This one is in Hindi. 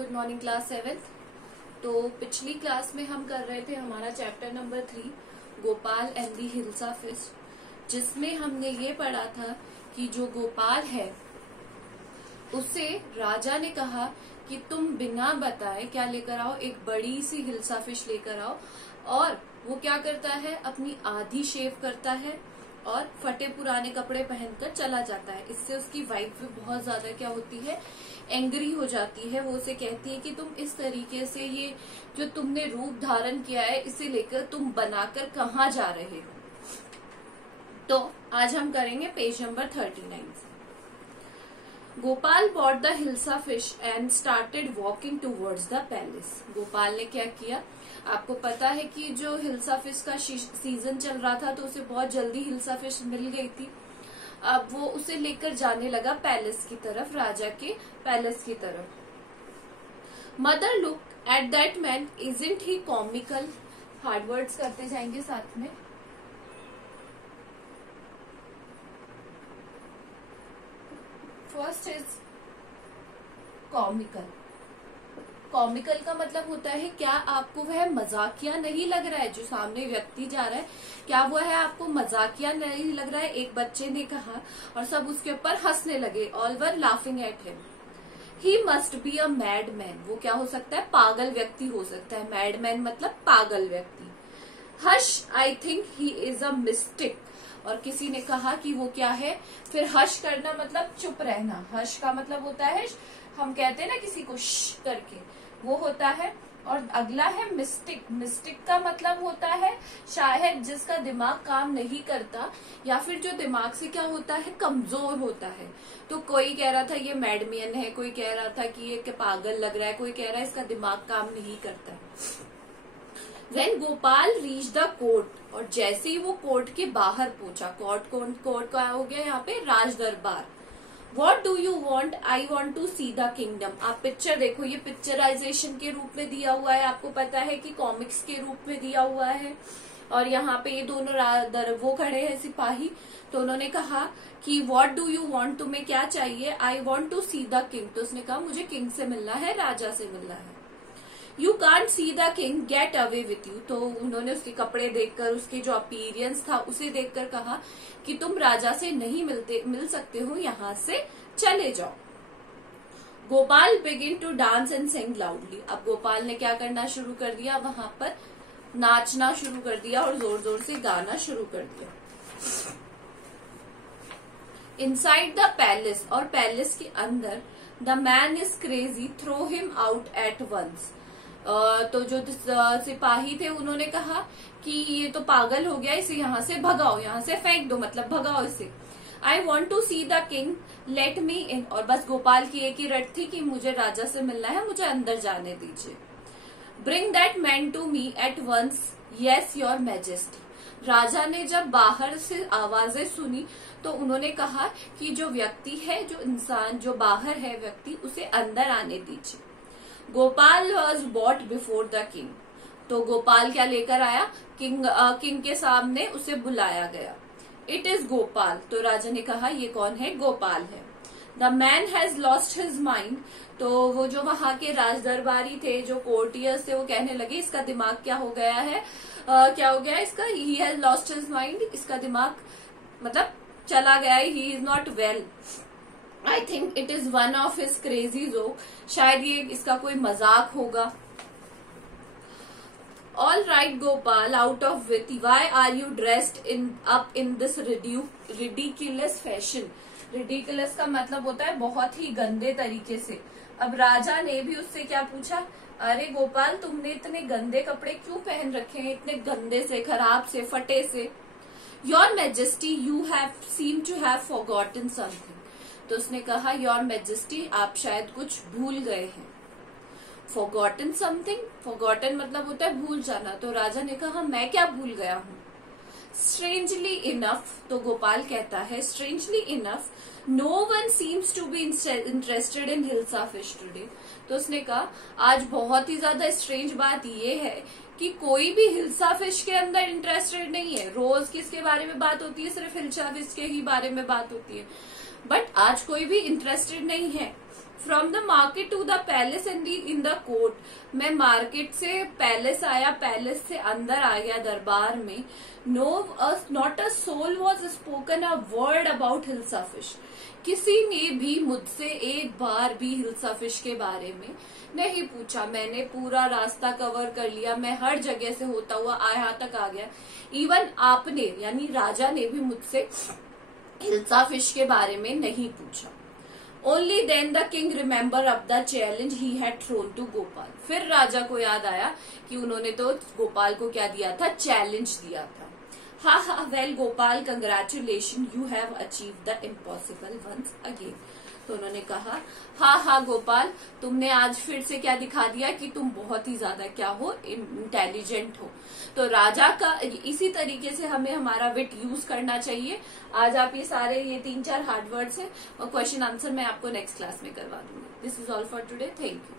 Good morning class 7th। तो पिछली क्लास में हम कर रहे थे हमारा chapter number 3 Gopal and the hilsa fish, जिसमें हमने ये पढ़ा था कि जो गोपाल है उसे राजा ने कहा कि तुम बिना बताए क्या लेकर आओ, एक बड़ी सी हिल्सा फिश लेकर आओ। और वो क्या करता है, अपनी आधी शेव करता है और फटे पुराने कपड़े पहनकर चला जाता है। इससे उसकी वाइफ भी बहुत ज्यादा क्या होती है, एंग्री हो जाती है। वो उसे कहती है कि तुम इस तरीके से ये जो तुमने रूप धारण किया है इसे लेकर तुम बनाकर कहाँ जा रहे हो। तो आज हम करेंगे page number 39। Gopal bought the hilsa fish and started walking towards the palace. Gopal ने क्या किया, आपको पता है कि जो हिल्सा फिश का सीजन चल रहा था तो उसे बहुत जल्दी हिल्सा फिश मिल गई थी। अब वो उसे लेकर जाने लगा पैलेस की तरफ, राजा के पैलेस की तरफ। Mother look at that man, isn't he comical. Hard words करते जाएंगे साथ में। First is comical. कॉमिकल का मतलब होता है क्या आपको वह मजाकिया नहीं लग रहा है, जो सामने व्यक्ति जा रहा है क्या वो है आपको मजाकिया नहीं लग रहा है। एक बच्चे ने कहा और सब उसके ऊपर हंसने लगे। All were laughing at him. He must be a mad man. वो क्या हो सकता है, पागल व्यक्ति हो सकता है। मैड मैन मतलब पागल व्यक्ति। Hush, I think he is a mistake. और किसी ने कहा कि वो क्या है, फिर हश करना मतलब चुप रहना। हश का मतलब होता है, हम कहते हैं ना किसी को श करके, वो होता है। और अगला है मिस्टिक। मिस्टिक का मतलब होता है शायद जिसका दिमाग काम नहीं करता, या फिर जो दिमाग से क्या होता है, कमजोर होता है। तो कोई कह रहा था ये मैडमैन है, कोई कह रहा था कि ये पागल लग रहा है, कोई कह रहा है इसका दिमाग काम नहीं करता। When Gopal reach the court, और जैसे ही वो कोर्ट के बाहर पहुंचा, कोर्ट का हो गया यहाँ पे राज दरबार। What do you want? I want to see the kingdom। आप पिक्चर देखो, ये पिक्चराइजेशन के रूप में दिया हुआ है, आपको पता है कि कॉमिक्स के रूप में दिया हुआ है। और यहाँ पे ये दोनों वो खड़े हैं सिपाही, तो उन्होंने कहा कि What do you want? तुम्हें क्या चाहिए? I want to see the king। तो उसने कहा मुझे किंग से मिलना है, राजा से मिलना है। You can't see the king, get away with you. तो उन्होंने उसके कपड़े देखकर, उसके जो अपीयरेंस था उसे देखकर कहा कि तुम राजा से नहीं मिल सकते हो, यहाँ से चले जाओ। Gopal begin to dance and sing loudly. अब गोपाल ने क्या करना शुरू कर दिया, वहां पर नाचना शुरू कर दिया और जोर जोर से गाना शुरू कर दिया। इनसाइड द पैलेस, और पैलेस के अंदर, the man is crazy, throw him out at once. तो जो सिपाही थे उन्होंने कहा कि ये तो पागल हो गया, इसे यहाँ से भगाओ, यहाँ से फेंक दो, मतलब भगाओ इसे। I want to see the king, let me in. और बस गोपाल की एक ही रट थी कि मुझे राजा से मिलना है, मुझे अंदर जाने दीजिए। Bring that man to me at once, yes your majesty. राजा ने जब बाहर से आवाजें सुनी तो उन्होंने कहा कि जो व्यक्ति है, जो इंसान जो बाहर है व्यक्ति, उसे अंदर आने दीजिए। Gopal was bought before the king. तो गोपाल क्या लेकर आया, किंग के सामने उसे बुलाया गया। It is Gopal. तो राजा ने कहा ये कौन है, गोपाल है। The man has lost his mind. तो वो जो वहां के राज दरबारी थे, जो कोर्टियर्स थे, वो कहने लगे इसका दिमाग क्या हो गया है, क्या हो गया इसका, he has lost his mind, इसका दिमाग मतलब चला गया है, he is not well. I think it is one of his crazy joke. शायद ये इसका कोई मजाक होगा। All right Gopal, out of with, why are you dressed in this ridiculous fashion. Ridiculous का मतलब होता है बहुत ही गंदे तरीके से। अब राजा ने भी उससे क्या पूछा, अरे गोपाल तुमने इतने गंदे कपड़े क्यों पहन रखे हैं, इतने गंदे से, खराब से, फटे से। Your majesty, you have seem to have forgotten something. तो उसने कहा योर मैजेस्टी, आप शायद कुछ भूल गए हैं। फॉरगॉटन समथिंग, फॉरगॉटन मतलब होता है भूल जाना। तो राजा ने कहा मैं क्या भूल गया हूँ। स्ट्रेंजली इनफ, तो गोपाल कहता है strangely enough, no one seems to be interested in hilsa fish today. तो उसने कहा आज बहुत ही ज्यादा स्ट्रेंज बात ये है कि कोई भी हिल्सा फिश के अंदर इंटरेस्टेड नहीं है। रोज किसके बारे में बात होती है, सिर्फ हिल्सा फिश के ही बारे में बात होती है, बट आज कोई भी इंटरेस्टेड नहीं है। From the market to the palace and in the court. मैं मार्केट से पैलेस आया, पैलेस से अंदर आ गया दरबार में। Not a soul was spoken a word about hilsa fish. किसी ने भी मुझसे एक बार भी हिल्सा फिश के बारे में नहीं पूछा। मैंने पूरा रास्ता कवर कर लिया, मैं हर जगह से होता हुआ यहाँ तक आ गया। इवन आपने यानी राजा ने भी मुझसे हिल्सा फिश के बारे में नहीं पूछा। Only then the king remember of the challenge he had thrown to Gopal. फिर राजा को याद आया कि उन्होंने तो गोपाल को क्या दिया था, चैलेंज दिया था। Ha well Gopal, congratulation, you have achieve the impossible once again. तो उन्होंने कहा, हा गोपाल, तुमने आज फिर से क्या दिखा दिया कि तुम बहुत ही ज्यादा क्या हो, इंटेलिजेंट हो। तो राजा का इसी तरीके से हमें हमारा विट यूज करना चाहिए। आज आप ये 3-4 हार्ड वर्ड्स हैं और क्वेश्चन आंसर मैं आपको नेक्स्ट क्लास में करवा दूंगी। This is all for today, thank you.